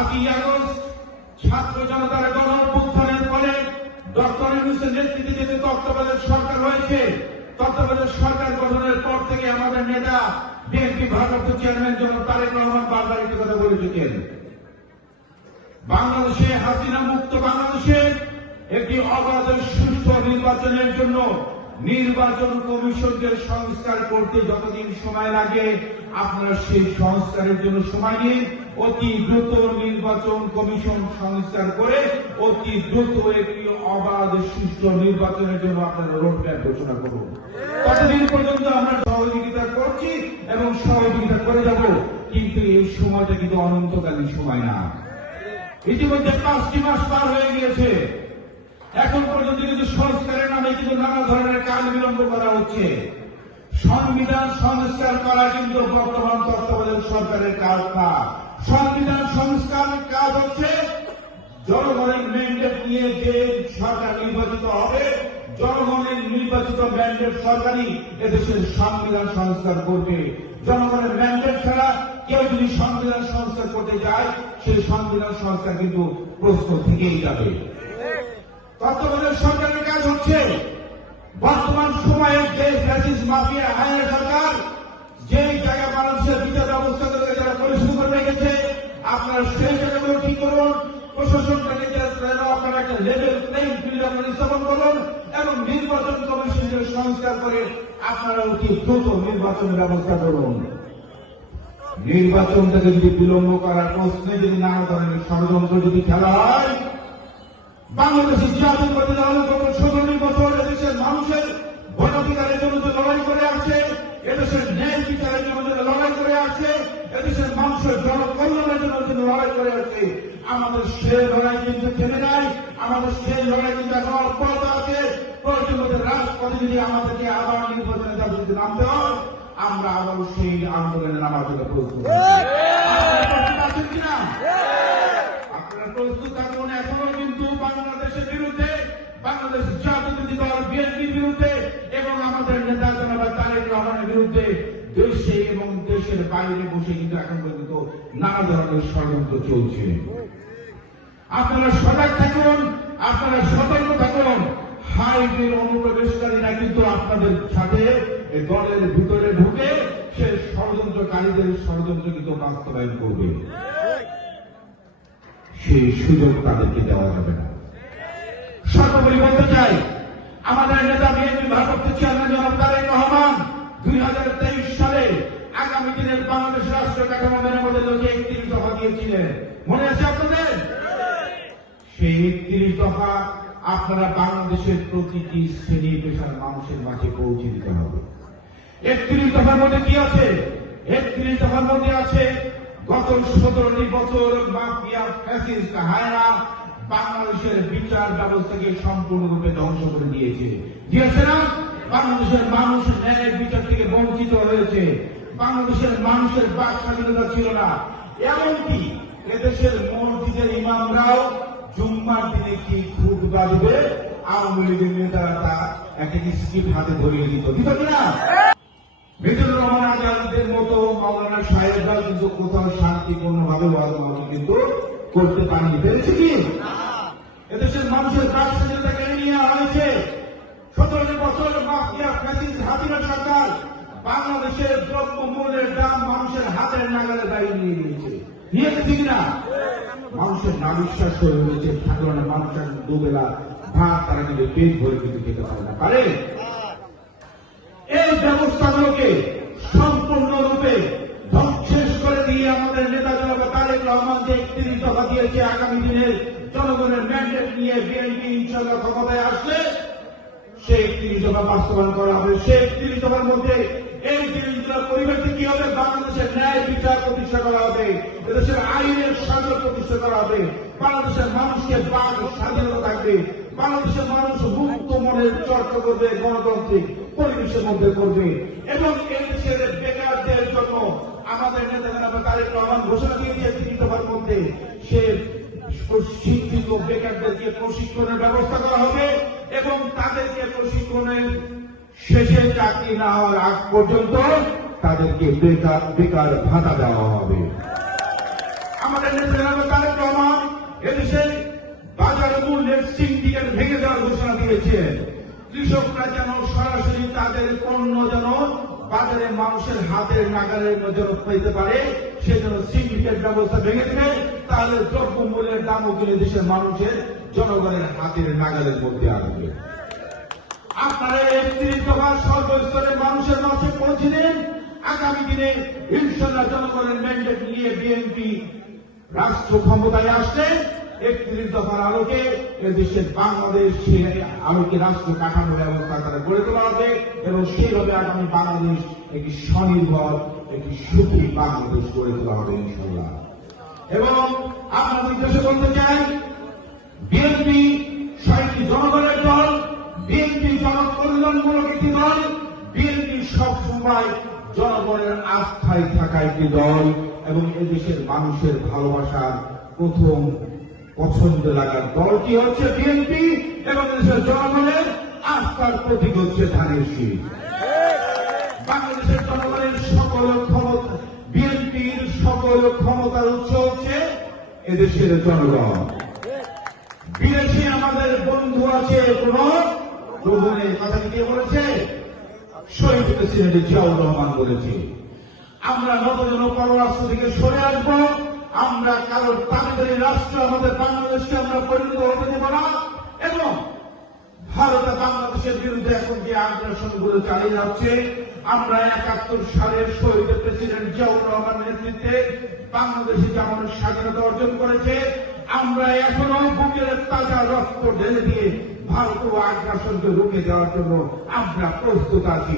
5ই August ছাত্র জনতার গণ অভ্যুত্থানের ফলে ডক্টর ইউনূসের নেতৃত্বে যে তত্ত্বাবধায়ক সরকার হয়েছে, তত্ত্বাবধায়ক সরকার গঠনের পর থেকে আমাদের নেতা বিএনপি ভারপ্রাপ্ত চেয়ারম্যান জনাব তারেক রহমান বারবার একটি কথা বলে চলেছেন, বাংলাদেশে হাসিনা মুক্ত বাংলাদেশে একটি অবাধ সুষ্ঠু নির্বাচনের জন্য নির্বাচন কমিশনকে সংস্কার করতে যতদিন সময় লাগে আপনারা সেই সংস্কারের জন্য সময় নিয়ে অতি দ্রুত নির্বাচন কমিশন সংস্কার করে অতি দ্রুত একটি অবাধ সুষ্ঠু নির্বাচনের জন্য আপনারা রোডম্যাপ ঘোষণা করুন। ততদিন পর্যন্ত আমরা সহযোগিতা করছি এবং সহযোগিতা করে যাব, কিন্তু এই সময়টা কিন্তু অনন্তকালীন সময় না। ইতিমধ্যে 5টি মাস পার হয়ে গিয়েছে, এখন পর্যন্ত কিন্তু সংস্কারের নামে কিন্তু নানা ধরনের কাজ বিলম্ব করা হচ্ছে। সংবিধান সংস্কার করা কিন্তু বর্তমান তত্ত্বাবধায়ক সরকারের কাজ না। সংবিধান সংস্কারের কাজ হচ্ছে জনগণের ম্যান্ডেট নিয়ে যে সরকার নির্বাচিত হবে, জনগণের নির্বাচিত ম্যান্ডেট সরকারই এদেশের সংবিধান সংস্কার করবে। জনগণের ম্যান্ডেট ছাড়া কেউ যদি সংবিধান সংস্কার করতে যায়, সেই সংবিধান সংস্কার কিন্তু প্রশ্ন থেকেই যাবে। তত্ত্বাবধায়ক সরকারের কাজ হচ্ছে বর্তমান সময়ে যে ফ্যাসিস্ট মাফিয়া হায়ার সরকার যে জায়গা মানুষের বিচার ব্যবস্থাগুলোকে যারা পরিষ্কার করে রেখেছে, আপনারা সেই জায়গাগুলো ঠিক করুন, প্রশাসনটাকে আপনারা একটা লেভেল প্লেইং ফিল্ড আপনারা স্থাপন করুন এবং নির্বাচন কমিশনের সংস্কার করে আপনারা অতি দ্রুত নির্বাচনের ব্যবস্থা করুন। নির্বাচনটাকে যদি বিলম্ব করার প্রশ্নে যদি নানা ধরনের ষড়যন্ত্র যদি খেলা হয়, বাংলাদেশের জাতীয়তাবাদী দল গত 17 বছর এদেশের মানুষের ভোটাধিকারের জন্য যে লড়াই করে আসছে, এদেশের ন্যায় বিচারের জন্য যে লড়াই করে আসছে, এদেশের মানুষের জনকল্যাণের জন্য যে লড়াই করে আসছে, আমাদের সেই লড়াই কিন্তু থেমে নাই। আমাদের সেই লড়াই কিন্তু এখন অব্যাহত আছে। প্রয়োজনীয় রাজপথে যদি আমাদেরকে আবার নির্বাচনে যদি নামতে হয়, আমরা আবার সেই আন্দোলনে নামার জন্য প্রস্তুত আছেন কিনা? আপনারা প্রস্তুত থাকুন। এখনো কিন্তু বাংলাদেশের বিরুদ্ধে, বাংলাদেশ জাতীয়তাবাদী দল বিএনপির বিরুদ্ধে এবং আমাদের নেতা জনাব তারেক রহমানের বিরুদ্ধে দেশে এবং দেশের বাইরে বসে কিন্তু এখন পর্যন্ত নানা ধরনের ষড়যন্ত্র চলছে। আপনারা সজাগ থাকুন, আপনারা সতর্ক থাকুন। হাইব্রিড অনুপ্রবেশকারীরা কিন্তু আপনাদের সাথে দলের ভিতরে ঢুকে সে ষড়যন্ত্রকারীদের ষড়যন্ত্র কিন্তু বাস্তবায়ন করবে। সেই সুযোগ তাদেরকে দেওয়া যাবে না। সর্বোপরি বলতে চাই, আমাদের নেতা বিএনপি ভারপ্রাপ্ত চেয়ারম্যান জনাব তারেক রহমান 2023 সালে আগামী দিনের বাংলাদেশ রাষ্ট্র কাঠামো মেনে মধ্যে লোকে 31 দফা দিয়েছিলেন, মনে আছে আপনাদের? সেই 31 দফা আপনারা বাংলাদেশের প্রতিটি শ্রেণী পেশার মানুষের মাঝে পৌঁছে দিতে হবে। 31 দফার মধ্যে কি আছে? 31 দফার মধ্যে আছে গত 17টি বছর মাফিয়া ফ্যাসিস্ট হায়না বাংলাদেশের বিচার ব্যবস্থাকে সম্পূর্ণরূপে ধ্বংস করে দিয়েছে না? বাংলাদেশের মানুষ ন্যায় বিচার থেকে বঞ্চিত হয়েছে। বাংলাদেশের মানুষের বাক স্বাধীনতা ছিল না। এমনকি এদেশের মসজিদের ইমামরাও জুম্মার দিনে কি খুব বাজবে, আওয়ামী লীগের নেতারা তা একটা স্ক্রিপ্ট হাতে ধরিয়ে দিত কিনা? মিজানুর রহমান আজাদের মতো মাওলানা সাহেবরা কিন্তু কোথাও শান্তিপূর্ণভাবে ওয়াজ মাহফিল কিন্তু করতে পারেনি। পেরেছে কি? এদেশের মানুষের বাক স্বাধীনতা কেড়ে নেওয়া হয়েছে। 17 বছর মাফিয়া ফ্যাসিস্ট হাসিনা সরকার বাংলাদেশের দ্রব্য মূল্যের দাম মানুষের হাতের নাগালে দাঁড়িয়ে নিয়েছে কিনা? মানুষের নাবিশ্বাস হয়ে হয়েছে। সাধারণ মানুষের দুবেলা ভাত তারা কিন্তু পেট ভরে কিন্তু খেতে পারে না। পারে? এই ব্যবস্থাগুলোকে সম্পূর্ণরূপে ধ্বংস করে দিয়ে আমাদের নেতা জনাব তারেক রহমান যে 31 দফা দিয়েছে, আগামী দিনে জনগণের ম্যান্ডেট নিয়ে বিএনপি ইনশাআল্লাহ ক্ষমতায় আসলে সেই 31 দফা বাস্তবায়ন করা হবে। সেই 31 দফার মধ্যে এই জিনিসগুলোর পরিবর্তে কি হবে? বাংলাদেশের ন্যায় বিচার প্রতিষ্ঠা করা হবে, এদেশের আইনের শাসন প্রতিষ্ঠা করা হবে, বাংলাদেশের মানুষকে বাক স্বাধীনতা থাকবে, বাংলাদেশের মানুষ মুক্ত মনের চর্চা করবে, গণতান্ত্রিক পরিবেশের মধ্যে করবে এবং এই দেশের বেকারদের জন্য আমাদের নেতা জনাব তারেক রহমান ঘোষণা দিয়েছে 30 দফার মধ্যে সে শিক্ষিত বেকারদেরকে প্রশিক্ষণের ব্যবস্থা করা হবে এবং তাদেরকে প্রশিক্ষণের শেষে চাকরি না হওয়ার আগ পর্যন্ত তাদেরকে বেকার ভাতা দেওয়া হবে। আমাদের নেতা জনাব তারেক মূল্যের সিন্ডিকেট ভেঙে দেওয়ার ঘোষণা দিয়েছেন। কৃষকরা যেন সরাসরি তাদের পণ্য যেন বাজারে মানুষের হাতের নাগালের মধ্যে পেতে পারে, সেজন্য সিন্ডিকেট ব্যবস্থা ভেঙে দেবে। তাহলে দ্রব্য মূল্যের দামও কিন্তু দেশের মানুষের জনগণের হাতের নাগালের মধ্যে আসবে। আপনারা ৩১ দফা সর্বস্তরের মানুষের মাঝে পৌঁছে দিন। আগামী দিনে ইনশাআল্লাহ জনগণের ম্যান্ডেট নিয়ে বিএনপি রাষ্ট্র ক্ষমতায় আসলে ৩১ দফার আলোকে এদেশের বাংলাদেশ আলোকে রাষ্ট্র কাঠামো ব্যবস্থা তারা গড়ে তোলা হবে এবং সেইভাবে আগামী বাংলাদেশ একটি স্বনির্ভর একটি সুখী বাংলাদেশ গড়ে তোলা হবে ইনশাআল্লাহ। এবং আপনাদের দেশে বলতে চাই, বিএনপি একটি জনগণের দল, বিএনপি জনকল্যাণমূলক একটি দল, বিএনপি সবসময় জনগণের আস্থায় থাকা একটি দল এবং এদেশের মানুষের ভালোবাসার প্রথম পছন্দ লাগার দলটি হচ্ছে বিএনপি এবং দেশের জনগণের আস্থার প্রতীক হচ্ছে ধানের শীষ। বাংলাদেশের জনগণের সকল ক্ষমতা, বিএনপির সকল ক্ষমতার উৎস হচ্ছে এদেশের জনগণ। বিদেশে আমাদের বন্ধু আছে, কোন গ্রহণের কথা কে বলেছে? শহীদ প্রেসিডেন্ট জিয়াউর রহমান বলেছে, আমরা নতজন পররাষ্ট্র থেকে সরে আসবো, আমরা কারোর তাবেদারি রাষ্ট্র আমাদের বাংলাদেশকে আমরা পরিণত হতে দেব না। এবং ভারতে বাংলাদেশের বিরুদ্ধে এখন যে আগ্রাসনগুলো চালিয়ে যাচ্ছে, আমরা ৭১ সালের শহীদ প্রেসিডেন্ট জিয়াউর রহমানের নেতৃত্বে বাংলাদেশে যেমন স্বাধীনতা অর্জন করেছে, আমরা এখনো বুকের তাজা রক্ত ঢেলে দিয়ে ভারতীয় আগ্রাসনকে রুখে দেওয়ার জন্য আমরা প্রস্তুত আছি।